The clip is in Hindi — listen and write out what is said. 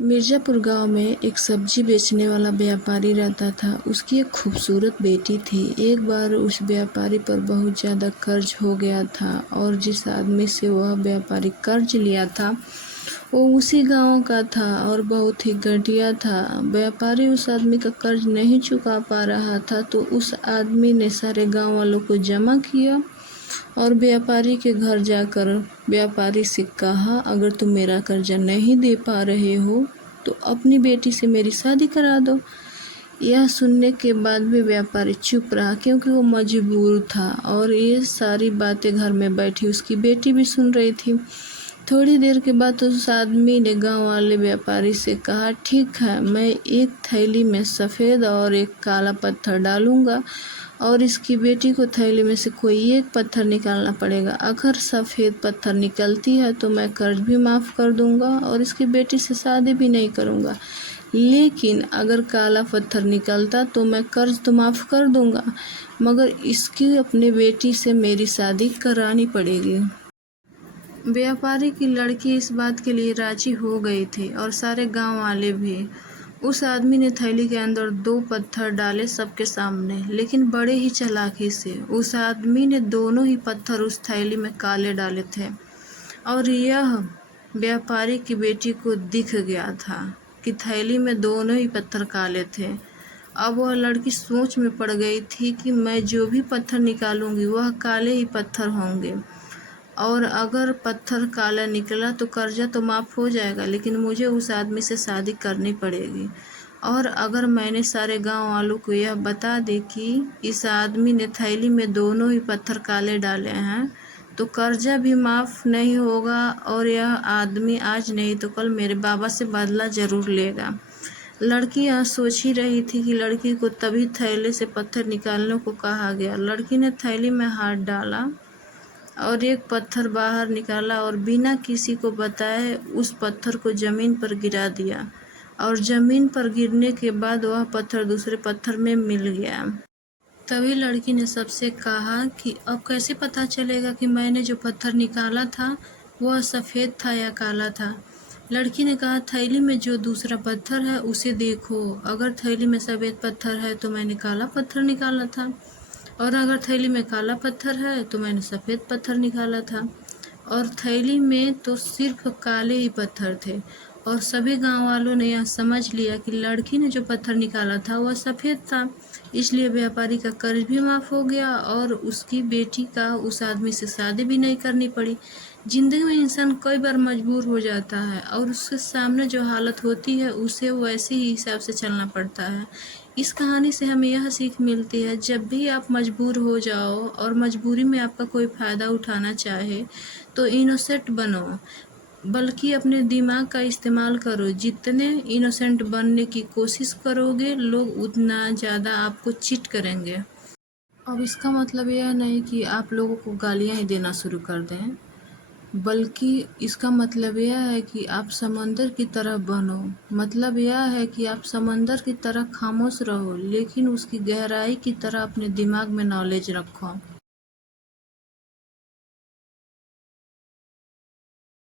मिर्ज़ापुर गांव में एक सब्जी बेचने वाला व्यापारी रहता था। उसकी एक खूबसूरत बेटी थी। एक बार उस व्यापारी पर बहुत ज़्यादा कर्ज हो गया था और जिस आदमी से वह व्यापारी कर्ज लिया था वो उसी गांव का था और बहुत ही घटिया था। व्यापारी उस आदमी का कर्ज नहीं चुका पा रहा था तो उस आदमी ने सारे गांव वालों को जमा किया और व्यापारी के घर जाकर व्यापारी से कहा, अगर तुम मेरा कर्जा नहीं दे पा रहे हो तो अपनी बेटी से मेरी शादी करा दो। यह सुनने के बाद भी व्यापारी चुप रहा क्योंकि वो मजबूर था और ये सारी बातें घर में बैठी उसकी बेटी भी सुन रही थी। थोड़ी देर के बाद उस आदमी ने गांव वाले व्यापारी से कहा, ठीक है, मैं एक थैली में सफ़ेद और एक काला पत्थर डालूंगा और इसकी बेटी को थैली में से कोई एक पत्थर निकालना पड़ेगा। अगर सफ़ेद पत्थर निकलती है तो मैं कर्ज भी माफ़ कर दूंगा और इसकी बेटी से शादी भी नहीं करूंगा, लेकिन अगर काला पत्थर निकलता तो मैं कर्ज तो माफ़ कर दूंगा मगर इसकी अपनी बेटी से मेरी शादी करानी पड़ेगी। व्यापारी की लड़की इस बात के लिए राजी हो गई थी और सारे गांव वाले भी। उस आदमी ने थैली के अंदर 2 पत्थर डाले सबके सामने, लेकिन बड़े ही चालाकी से। उस आदमी ने दोनों ही पत्थर उस थैली में काले डाले थे और यह व्यापारी की बेटी को दिख गया था कि थैली में दोनों ही पत्थर काले थे। अब वह लड़की सोच में पड़ गई थी कि मैं जो भी पत्थर निकालूंगी वह काले ही पत्थर होंगे और अगर पत्थर काला निकला तो कर्जा तो माफ़ हो जाएगा, लेकिन मुझे उस आदमी से शादी करनी पड़ेगी। और अगर मैंने सारे गांव वालों को यह बता दी कि इस आदमी ने थैली में दोनों ही पत्थर काले डाले हैं तो कर्जा भी माफ़ नहीं होगा और यह आदमी आज नहीं तो कल मेरे बाबा से बदला ज़रूर लेगा। लड़की यह सोच ही रही थी कि लड़की को तभी थैले से पत्थर निकालने को कहा गया। लड़की ने थैली में हाथ डाला और एक पत्थर बाहर निकाला और बिना किसी को बताए उस पत्थर को ज़मीन पर गिरा दिया और ज़मीन पर गिरने के बाद वह पत्थर दूसरे पत्थर में मिल गया। तभी लड़की ने सबसे कहा कि अब कैसे पता चलेगा कि मैंने जो पत्थर निकाला था वह सफ़ेद था या काला था। लड़की ने कहा, थैली में जो दूसरा पत्थर है उसे देखो। अगर थैली में सफ़ेद पत्थर है तो मैंने काला पत्थर निकाला था और अगर थैली में काला पत्थर है तो मैंने सफ़ेद पत्थर निकाला था। और थैली में तो सिर्फ काले ही पत्थर थे और सभी गांव वालों ने यह समझ लिया कि लड़की ने जो पत्थर निकाला था वह सफ़ेद था। इसलिए व्यापारी का कर्ज भी माफ़ हो गया और उसकी बेटी का उस आदमी से शादी भी नहीं करनी पड़ी। ज़िंदगी में इंसान कई बार मजबूर हो जाता है और उसके सामने जो हालत होती है उसे वैसे ही हिसाब से चलना पड़ता है। इस कहानी से हमें यह सीख मिलती है, जब भी आप मजबूर हो जाओ और मजबूरी में आपका कोई फ़ायदा उठाना चाहे तो इनोसेंट बनो, बल्कि अपने दिमाग का इस्तेमाल करो। जितने इनोसेंट बनने की कोशिश करोगे लोग उतना ज़्यादा आपको चीट करेंगे। अब इसका मतलब यह नहीं कि आप लोगों को गालियाँ ही देना शुरू कर दें, बल्कि इसका मतलब यह है कि आप समंदर की तरह बनो। मतलब यह है कि आप समंदर की तरह खामोश रहो लेकिन उसकी गहराई की तरह अपने दिमाग में नॉलेज रखो।